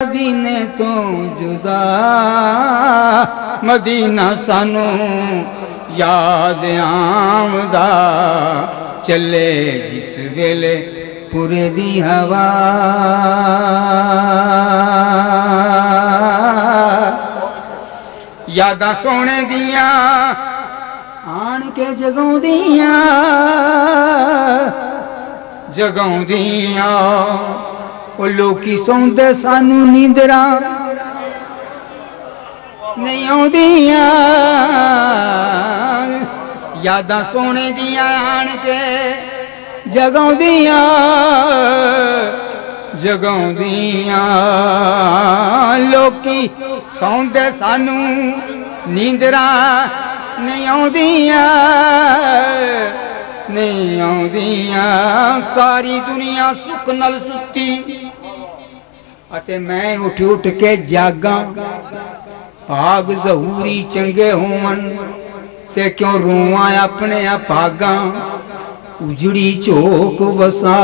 मदीने तो जुदा मदीना सानू याद आमदा चले जिस वेले पुरे दी हवा। यादां सोने दियां आन के जगाउंदियां ओ लोकी सौंदे सानू नींदरा नहीं आउंदियां। यादां सोने दियां आन के जगाउंदियां लोकी सौंदे सानू नींदरा नहीं आउंदियां। सारी दुनिया सुख नल सुस्ती अते मैं उठ उठ के जागा। भाग जहूरी चंगे होवन ते क्यों रोवां अपने भागा। उजड़ी चौक वसा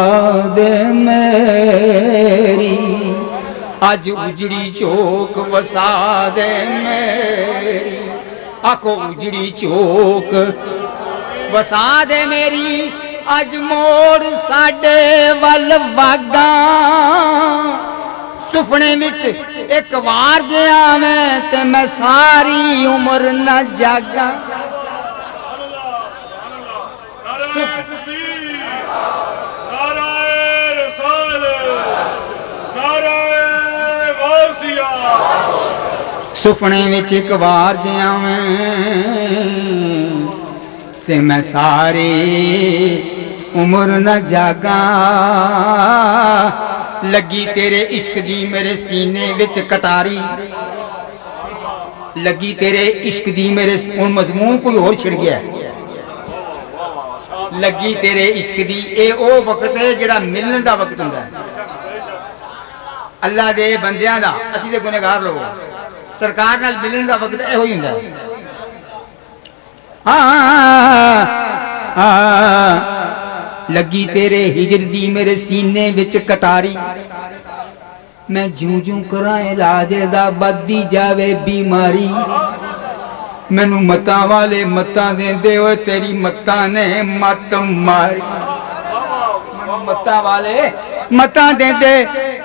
दे मेरी अज उजड़ी चौक वसा दे मेरी। आखो उजड़ी चौक वसा दे मेरी अज मोड़ साडे वल वागा। सुपने विच एक बार जे आवे ते मैं सारी उम्र न जागा। सुपने विच एक बार जे आवे ते मैं सारी उम्र न जागा। लगी तेरे इश्क दी मेरे सीने विच कटारी। लगी तेरे इश्क दी मेरे हुण मजमून कोई होर छिड़ गया। लगी तेरे इश्क दी ए ओ वक्त है जिहड़ा मिलन दा वक्त हुंदा है। अल्लाह दे बंदियां दा असीं ते गुनहगार लोग सरकार नाल मिलन दा वक्त इहो ही हुंदा है। लगी तेरे हिजर दी मेरे सीने विच कटारी। मैं जूं जूं करां इलाज दा बददी जावे बीमारी। मैनू मतां वाले मतां देंदे होए तेरी मतां ने मत मारी। मतां वाले मतां देंदे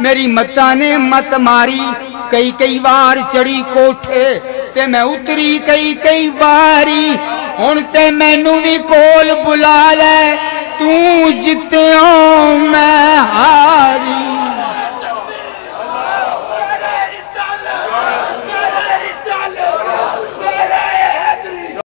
मेरी मतां ने मत मारी। कई कई बार चढ़ी कोठे ते मैं उतरी कई बारी। हुण ते मैनू भी कोल बुला ले तू जित्ते मैं हारी।